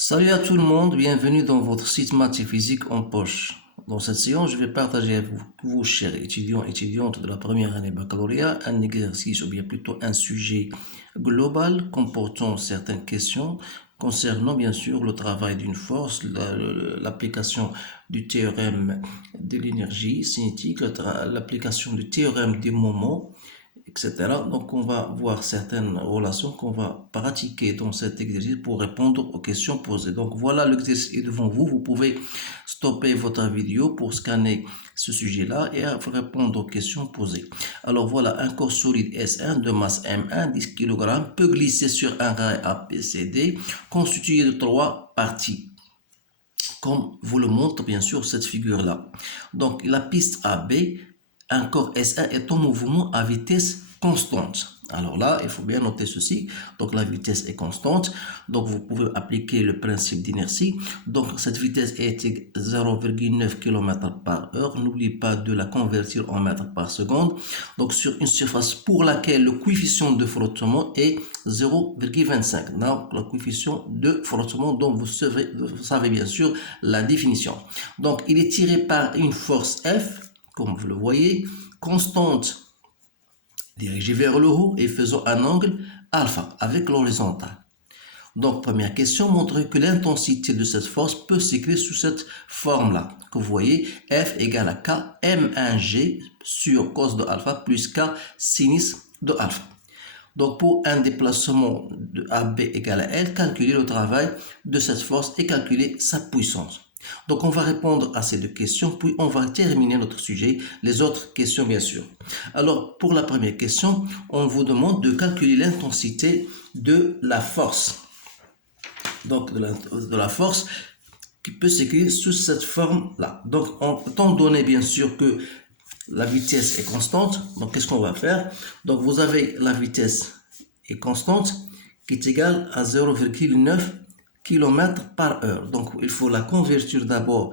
Salut à tout le monde, bienvenue dans votre site Maths et Physique en poche. Dans cette séance, je vais partager avec vous, chers étudiants et étudiantes de la première année baccalauréat, un exercice ou bien plutôt un sujet global comportant certaines questions concernant bien sûr le travail d'une force, l'application du théorème de l'énergie cinétique, l'application du théorème des moments, etc. Donc, on va voir certaines relations qu'on va pratiquer dans cet exercice pour répondre aux questions posées. Donc, voilà, l'exercice est devant vous. Vous pouvez stopper votre vidéo pour scanner ce sujet-là et répondre aux questions posées. Alors, voilà, un corps solide S1 de masse M1, 10 kg, peut glisser sur un rail ABCD constitué de 3 parties, comme vous le montre bien sûr cette figure-là. Donc, la piste AB, un corps S1 est en mouvement à vitesse constante. Alors là, il faut bien noter ceci. Donc la vitesse est constante. Donc vous pouvez appliquer le principe d'inertie. Donc cette vitesse est 0,9 km par heure. N'oubliez pas de la convertir en mètres par seconde. Donc sur une surface pour laquelle le coefficient de frottement est 0,25. Donc le coefficient de frottement dont vous savez bien sûr la définition. Donc il est tiré par une force F, comme vous le voyez, constante, dirigée vers le haut et faisant un angle alpha avec l'horizontale. Donc, première question, montrez que l'intensité de cette force peut s'écrire sous cette forme-là. Que vous voyez, F égale à K M1G sur cos de alpha plus K sinus de alpha. Donc, pour un déplacement de AB égale à L, calculer le travail de cette force et calculer sa puissance. Donc, on va répondre à ces deux questions, puis on va terminer notre sujet, les autres questions bien sûr. Alors, pour la première question, on vous demande de calculer l'intensité de la force. Donc, de la force qui peut s'écrire sous cette forme-là. Donc, étant donné bien sûr que la vitesse est constante, donc qu'est-ce qu'on va faire? Donc, vous avez la vitesse est constante qui est égale à 0,9 km par heure. Donc, il faut la convertir d'abord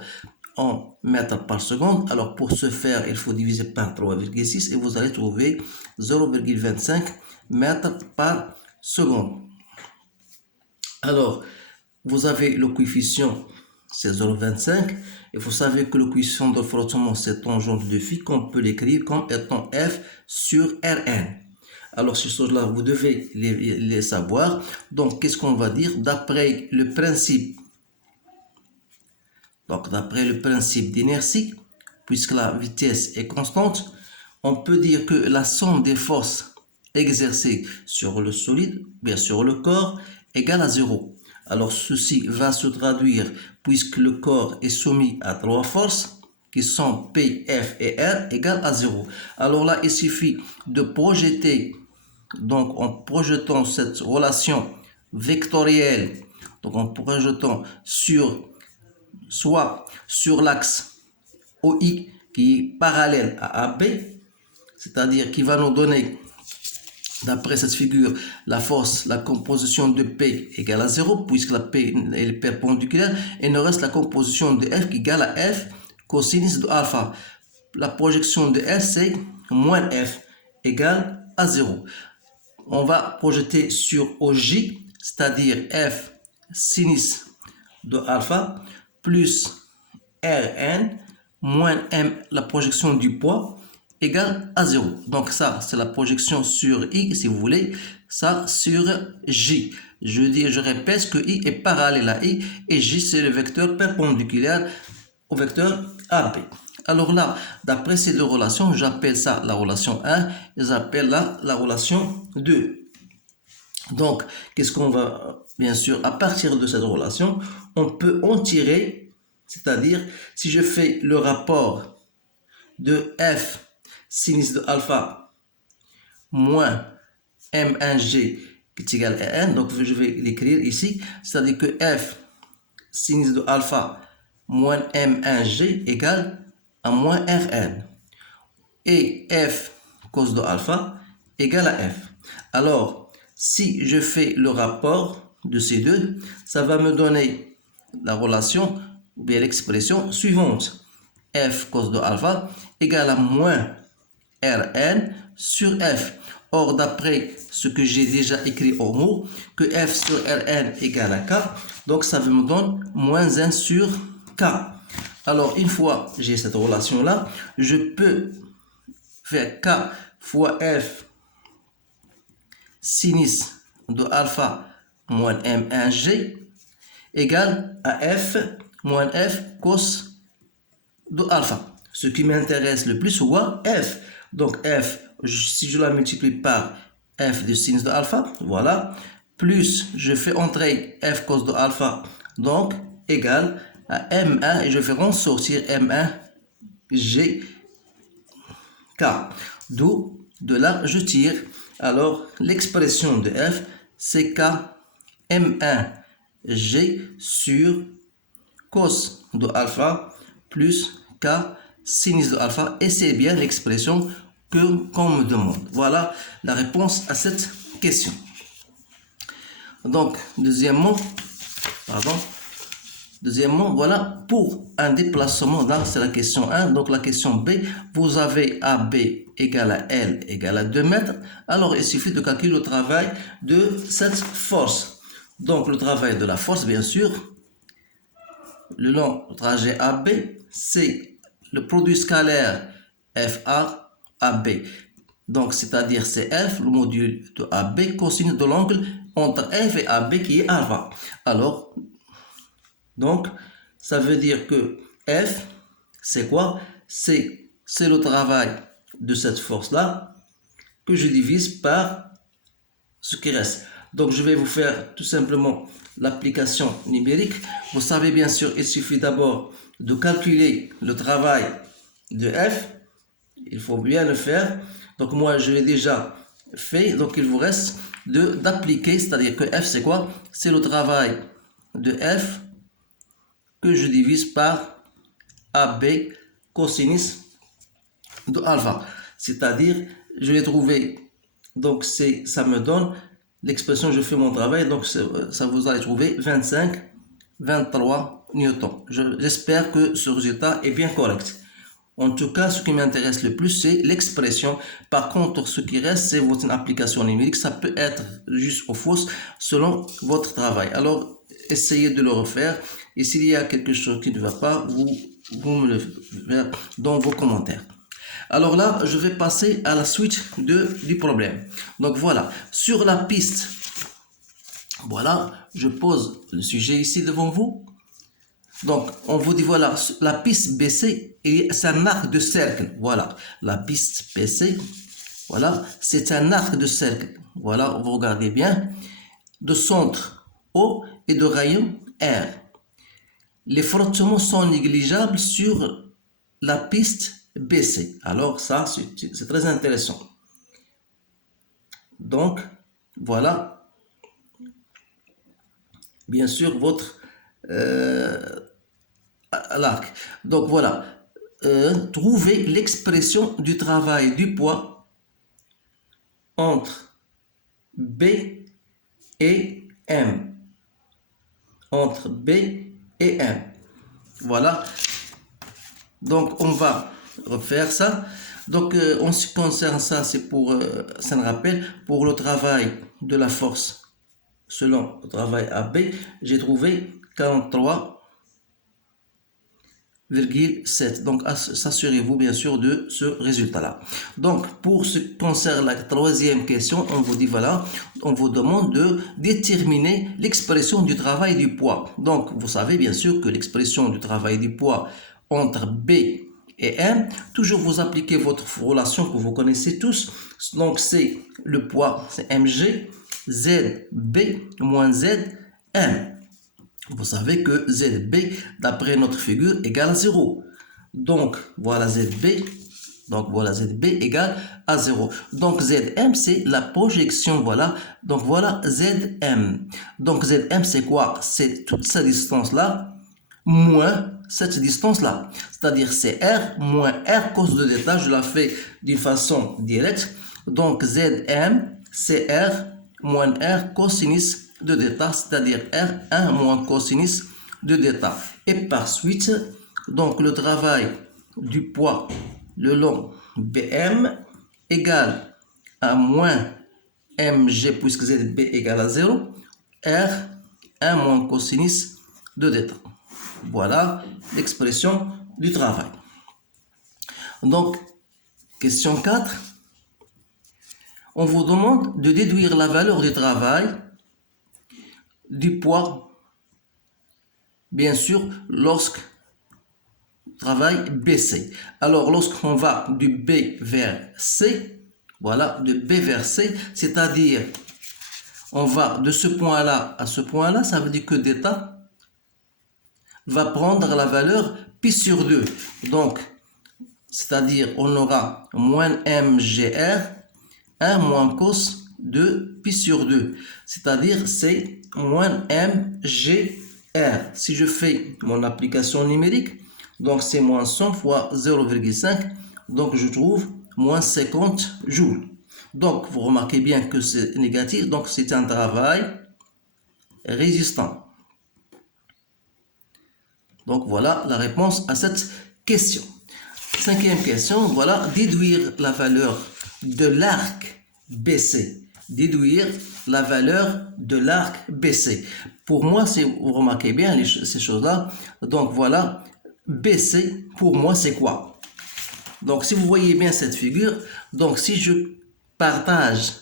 en mètres par seconde. Alors, pour ce faire, il faut diviser par 3,6 et vous allez trouver 0,25 mètres par seconde. Alors, vous avez le coefficient, c'est 0,25. Et vous savez que le coefficient de frottement, c'est tangente de phi, qu'on peut l'écrire comme étant F sur Rn. Alors, sur cela, vous devez les savoir. Donc, qu'est-ce qu'on va dire? D'après le principe d'inertie, puisque la vitesse est constante, on peut dire que la somme des forces exercées sur le solide, bien sur le corps, égale à 0. Alors, ceci va se traduire, puisque le corps est soumis à 3 forces, qui sont P, F et R, égale à 0. Alors là, il suffit de projeter, donc en projetant cette relation vectorielle, donc en projetant soit sur l'axe OI qui est parallèle à AB, c'est-à-dire qui va nous donner, d'après cette figure, la force, la composition de P égale à 0, puisque la P est perpendiculaire, et il nous reste la composition de F qui égale à F cosinus de alpha. La projection de R, c'est moins F égale à 0. On va projeter sur OJ, c'est-à-dire F sinus de alpha plus Rn moins M, la projection du poids, égale à 0. Donc ça, c'est la projection sur I, si vous voulez, ça sur J. Je répète que I est parallèle à I et J, c'est le vecteur perpendiculaire au vecteur AB. Alors là, d'après ces deux relations, j'appelle ça la relation 1 et j'appelle là la relation 2. Donc, qu'est-ce qu'on va, bien sûr, à partir de cette relation, on peut en tirer, c'est-à-dire, si je fais le rapport de F sinus de alpha moins M1G qui est égal à N, donc je vais l'écrire ici, c'est-à-dire que F sinus de alpha moins M1G égale à moins Rn. Et F cos de alpha égale à F. Alors, si je fais le rapport de ces deux, ça va me donner la relation ou bien l'expression suivante. F cos de alpha égale à moins Rn sur F. Or, d'après ce que j'ai déjà écrit au mot, que f sur Rn égale à k, donc ça me donne moins 1 sur k. Alors, une fois que j'ai cette relation-là, je peux faire k fois f sinus de alpha moins m1g égale à f moins f cos de alpha. Ce qui m'intéresse le plus, c'est f. Donc f, si je la multiplie par f de sinus de alpha, voilà, plus je fais entrer f cos de alpha, donc égal à m1, et je fais ressortir m1 g k. D'où, de là, je tire. Alors, l'expression de f, c'est k m1 g sur cos de alpha plus k sinus de alpha, et c'est bien l'expression qu'on me demande. Voilà la réponse à cette question. Donc, deuxièmement, voilà, pour un déplacement, là c'est la question 1, donc la question B, vous avez AB égale à L égale à 2 mètres, alors il suffit de calculer le travail de cette force. Donc le travail de la force, bien sûr, le long trajet AB, c'est le produit scalaire FA AB. Donc, c'est-à-dire c'est F, le module de AB, cosinus de l'angle entre F et AB qui est alpha. Alors, donc, ça veut dire que F, c'est quoi? C'est le travail de cette force-là que je divise par ce qui reste. Donc, je vais vous faire tout simplement l'application numérique. Vous savez bien sûr, il suffit d'abord de calculer le travail de F. Il faut bien le faire. Donc, moi, je l'ai déjà fait. Donc, il vous reste d'appliquer, c'est-à-dire que F, c'est quoi? C'est le travail de F que je divise par AB cosinus de alpha. C'est-à-dire, je l'ai trouvé. Donc, ça me donne l'expression, je fais mon travail. Donc, ça vous allez trouver 23 newtons. J'espère que ce résultat est bien correct. En tout cas, ce qui m'intéresse le plus, c'est l'expression. Par contre, ce qui reste, c'est votre application numérique. Ça peut être juste ou fausse selon votre travail. Alors, essayez de le refaire. Et s'il y a quelque chose qui ne va pas, vous me le faites dans vos commentaires. Alors là, je vais passer à la suite du problème. Donc voilà, sur la piste, voilà, je pose le sujet ici devant vous. Donc, on vous dit, voilà, la piste BC, c'est un arc de cercle. Voilà, la piste BC, voilà, c'est un arc de cercle. Voilà, vous regardez bien, de centre O et de rayon R. Les frottements sont négligeables sur la piste BC. Alors, ça, c'est très intéressant. Donc, voilà, bien sûr, votre l'arc. Donc voilà, trouvez l'expression du travail du poids entre B et M. Entre B et M. Voilà. Donc on va refaire ça. Donc en ce qui concerne ça, c'est pour, ça me rappelle, pour le travail de la force selon le travail AB, j'ai trouvé 43,7. Donc, s'assurez-vous bien sûr de ce résultat-là. Donc, pour ce qui concerne la troisième question, on vous dit voilà, on vous demande de déterminer l'expression du travail du poids. Donc, vous savez bien sûr que l'expression du travail du poids entre B et M, toujours vous appliquez votre relation que vous connaissez tous. Donc, c'est le poids, c'est mg, zb moins zm. Vous savez que ZB, d'après notre figure, égale à 0. Donc, voilà ZB. Donc, voilà ZB égale à 0. Donc, ZM, c'est la projection, voilà. Donc, voilà ZM. Donc, ZM, c'est quoi? C'est toute cette distance-là, moins cette distance-là. C'est-à-dire, c'est R moins R cos de θ. Je la fais d'une façon directe. Donc, ZM, c'est R moins R cosinus de θ, c'est-à-dire R1 moins cosinus de θ. Et par suite, donc le travail du poids le long BM égale à moins mg puisque zb égale à 0, r 1 moins cosinus de θ. Voilà l'expression du travail. Donc, question 4. On vous demande de déduire la valeur du travail du poids, bien sûr, lorsque travail BC. Alors, lorsqu'on va du B vers C, voilà, de B vers C, c'est-à-dire on va de ce point-là à ce point-là, ça veut dire que θ va prendre la valeur pi sur 2. Donc, c'est-à-dire on aura moins mgr, 1 moins cos de pi sur 2. C'est-à-dire c'est moins mgr. Si je fais mon application numérique, donc c'est moins 100 fois 0,5. Donc je trouve moins 50 joules. Donc vous remarquez bien que c'est négatif. Donc c'est un travail résistant. Donc voilà la réponse à cette question. Cinquième question, voilà, déduire la valeur de l'arc BC. Déduire la valeur de l'arc BC. Pour moi, vous remarquez bien ces choses-là. Donc voilà, BC, pour moi, c'est quoi? Donc si vous voyez bien cette figure, donc si je partage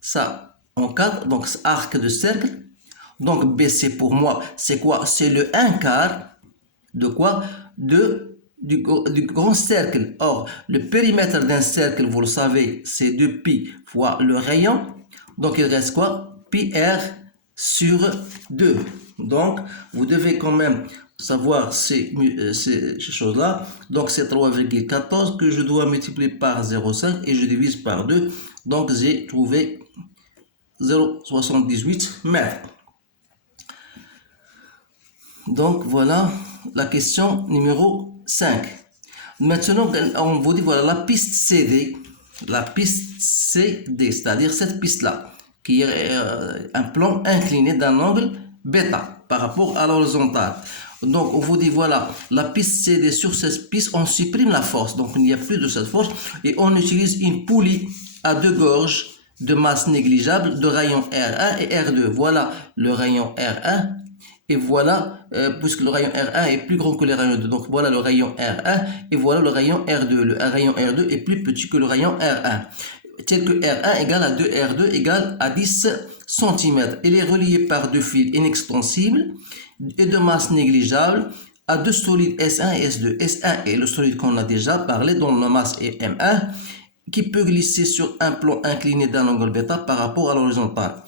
ça en 4, donc arc de cercle, donc BC pour moi, c'est quoi? C'est le 1 quart de quoi? Du grand cercle. Or, le périmètre d'un cercle, vous le savez, c'est 2pi fois le rayon. Donc, il reste quoi? Pi r sur 2. Donc, vous devez quand même savoir ces choses-là. Donc, c'est 3,14 que je dois multiplier par 0,5 et je divise par 2. Donc, j'ai trouvé 0,78 mètres. Donc, voilà la question numéro 5. Maintenant, on vous dit, voilà, la piste CD, c'est-à-dire cette piste-là, qui est un plan incliné d'un angle bêta par rapport à l'horizontale. Donc, on vous dit, voilà, la piste CD, sur cette piste, on supprime la force. Donc, il n'y a plus de cette force et on utilise une poulie à deux gorges de masse négligeable de rayon R1 et R2. Voilà le rayon R1. Et voilà, puisque le rayon R1 est plus grand que le rayon R2. Donc voilà le rayon R1 et voilà le rayon R2. Le rayon R2 est plus petit que le rayon R1. Tel que R1 égale à 2R2 égale à 10 cm. Il est relié par deux fils inextensibles et de masse négligeable à deux solides S1 et S2. S1 est le solide qu'on a déjà parlé, dont la masse est M1, qui peut glisser sur un plan incliné d'un angle bêta par rapport à l'horizontale.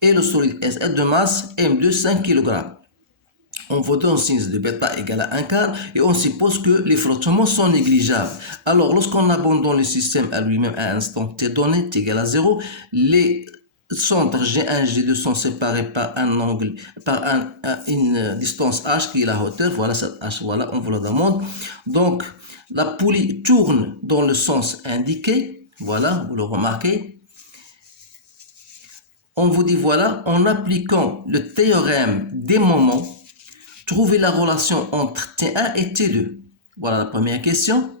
Et le solide S1 de masse M2, 5 kg. On vote un sinus de bêta égale à 1 quart et on suppose que les frottements sont négligeables. Alors, lorsqu'on abandonne le système à lui-même à un instant t donné, t égale à 0, les centres G1 et G2 sont séparés par un angle, par une distance h qui est la hauteur. Voilà cette h, voilà, on vous la demande. Donc, la poulie tourne dans le sens indiqué. Voilà, vous le remarquez. On vous dit, voilà, en appliquant le théorème des moments, trouvez la relation entre T1 et T2. Voilà la première question.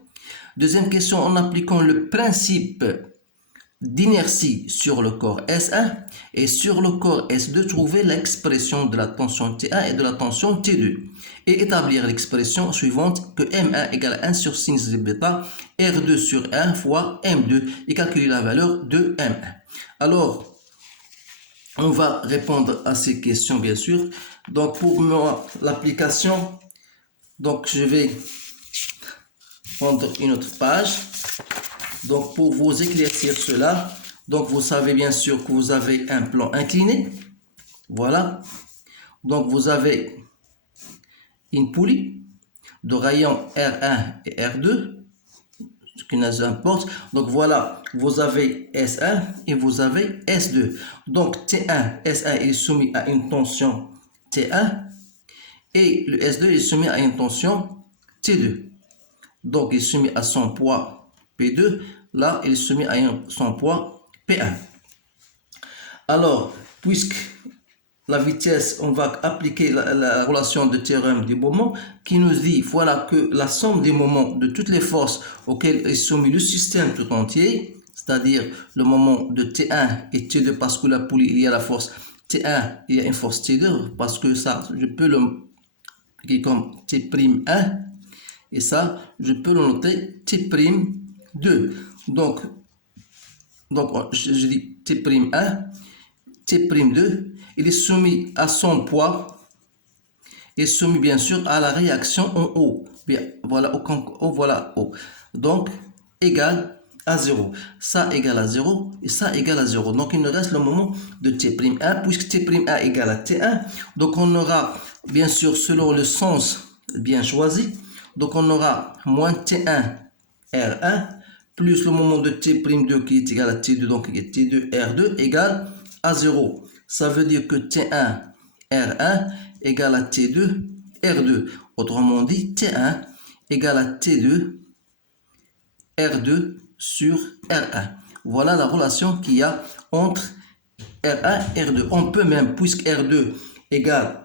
Deuxième question, en appliquant le principe d'inertie sur le corps S1 et sur le corps S2, trouvez l'expression de la tension T1 et de la tension T2 et établir l'expression suivante que M1 égale 1 sur sinus de bêta R2 sur 1 fois M2 et calculer la valeur de M1. Alors, on va répondre à ces questions, bien sûr. Donc, pour moi, l'application, donc je vais prendre une autre page. Donc, pour vous éclaircir cela, donc vous savez bien sûr que vous avez un plan incliné. Voilà. Donc, vous avez une poulie de rayon R1 et R2, ce qui nous importe. Donc, voilà, vous avez S1 et vous avez S2. Donc, T1, S1 est soumis à une tension T1 et le S2 est soumis à une tension T2. Donc, il est soumis à son poids P2. Là, il est soumis à son poids P1. Alors, puisque la vitesse, on va appliquer la relation de théorème du moment qui nous dit, voilà, que la somme des moments de toutes les forces auxquelles est soumis le système tout entier, c'est-à-dire le moment de T1 et T2 parce que la poulie, il y a la force T1, il y a une force T2 parce que ça, je peux le noter comme T'1 et ça, je peux le noter T'2. Donc je dis T'1, T'2, il est soumis à son poids et soumis bien sûr à la réaction en haut. Bien, voilà O, voilà O. Donc, égal à 0. Ça égale à 0 et ça égale à 0. Donc, il nous reste le moment de T'1, puisque T'1 égale à T1. Donc, on aura, bien sûr, selon le sens bien choisi, donc on aura moins T1 R1 plus le moment de T'2 qui est égal à T2, donc T2 R2 égale à 0. Ça veut dire que T1 R1 égale à T2 R2. Autrement dit, T1 égale à T2 R2 sur R1. Voilà la relation qu'il y a entre R1 et R2. On peut même, puisque R2 est égal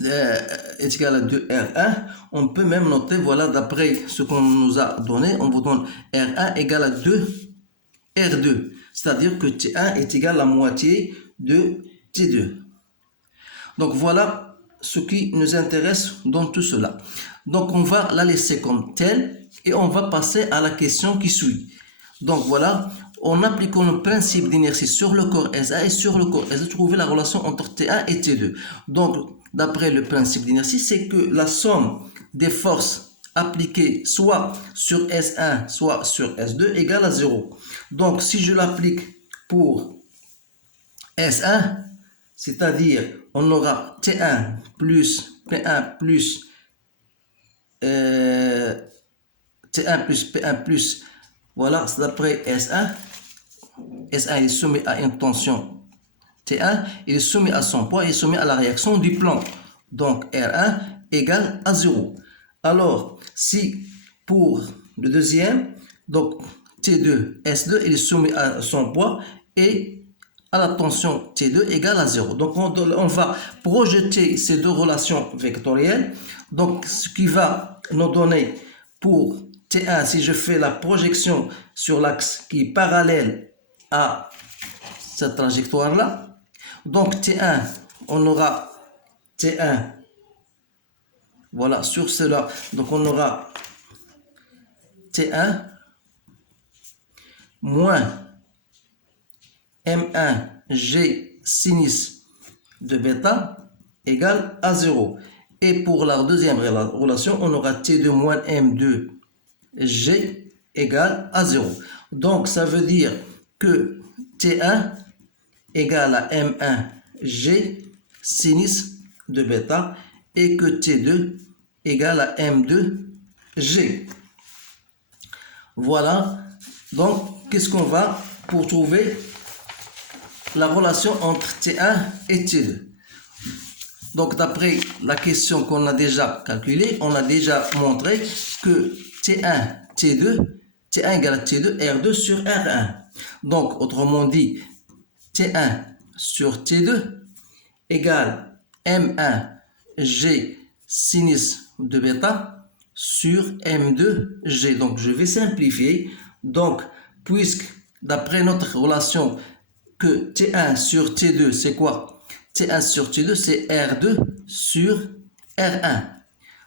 à 2R1, on peut même noter, voilà, d'après ce qu'on nous a donné, on vous donne R1 égale à 2R2. C'est-à-dire que T1 est égal à la moitié de T2. Donc voilà ce qui nous intéresse dans tout cela. Donc on va la laisser comme telle et on va passer à la question qui suit. Donc voilà, en appliquant le principe d'inertie sur le corps SA et sur le corps SA, trouver la relation entre T1 et T2. Donc d'après le principe d'inertie, c'est que la somme des forces appliquées soit sur S1 soit sur S2 égale à 0. Donc si je l'applique pour S1, c'est-à-dire on aura T1 plus P1 plus T1 plus P1 plus, voilà, c'est d'après S1. S1 est soumis à une tension T1, il est soumis à son poids, il est soumis à la réaction du plan. Donc R1 égale à 0. Alors, si pour le deuxième, donc T2, S2, il est soumis à son poids et à la tension T2 égale à 0. Donc on va projeter ces deux relations vectorielles. Donc ce qui va nous donner pour T1, si je fais la projection sur l'axe qui est parallèle à cette trajectoire-là, donc T1, on aura T1, voilà, sur cela, donc on aura T1 moins M1 G sinus de bêta égale à 0. Et pour la deuxième relation, on aura T2 moins M2 G égale à 0. Donc ça veut dire que T1 égale à M1 G sinus de bêta et que T2 égale à M2 G. Voilà. Donc qu'est-ce qu'on va pour trouver la relation entre T1 et T2. Donc d'après la question qu'on a déjà calculée, on a déjà montré que T1, T2, T1 égale à T2, R2 sur R1. Donc autrement dit, T1 sur T2 égale M1 G sinus de bêta sur M2 G. Donc je vais simplifier. Donc puisque d'après notre relation que T1 sur T2, c'est quoi? T1 sur T2, c'est R2 sur R1.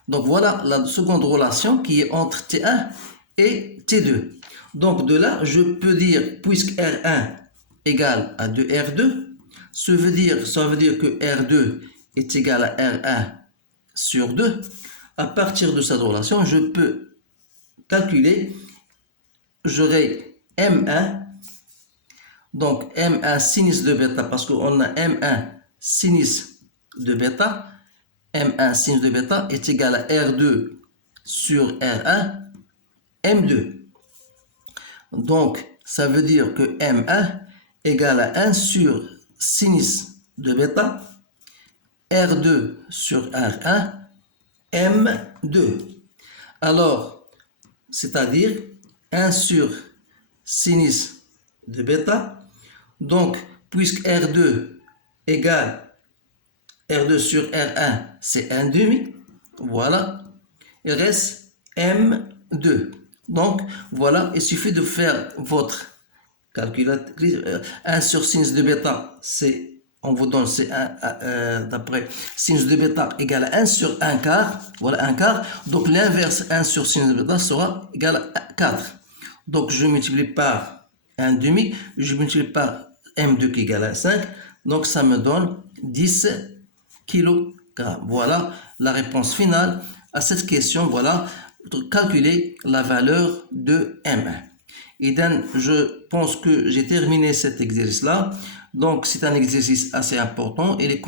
Donc voilà la seconde relation qui est entre T1 et T2. Donc de là, je peux dire, puisque R1 égale à 2R2, ça veut dire que R2 est égal à R1 sur 2. À partir de cette relation, je peux calculer, j'aurai M1. Donc M1 sinus de bêta, parce qu'on a M1 sinus de bêta, M1 sinus de bêta est égal à R2 sur R1, M2. Donc ça veut dire que M1 égale à 1 sur sinus de bêta, R2 sur R1, M2. Alors, c'est-à-dire 1 sur sinus de bêta. Donc, puisque R2 égale R2 sur R1, c'est 1 demi. Voilà. Il reste M2. Donc, voilà, il suffit de faire votre calculatrice. 1 sur sinus de bêta, on vous donne, c'est d'après sinus de bêta égale à 1 sur 1 quart. Voilà, 1 quart. Donc l'inverse, 1 sur sinus de bêta sera égal à 4. Donc je multiplie par 1 demi, je multiplie par M2 qui est égal à 5. Donc ça me donne 10 kg. Voilà la réponse finale à cette question. Voilà, pour calculer la valeur de M1. Et donc, je pense que j'ai terminé cet exercice-là. Donc, c'est un exercice assez important et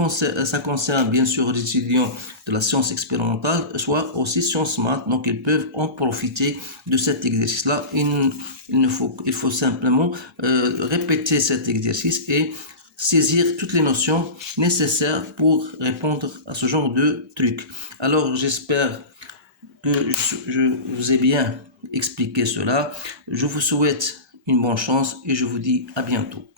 ça concerne bien sûr les étudiants de la science expérimentale, soit aussi sciences maths. Donc, ils peuvent en profiter de cet exercice-là. Il faut simplement répéter cet exercice et saisir toutes les notions nécessaires pour répondre à ce genre de trucs. Alors, j'espère que je vous ai bien expliqué cela. Je vous souhaite une bonne chance et je vous dis à bientôt.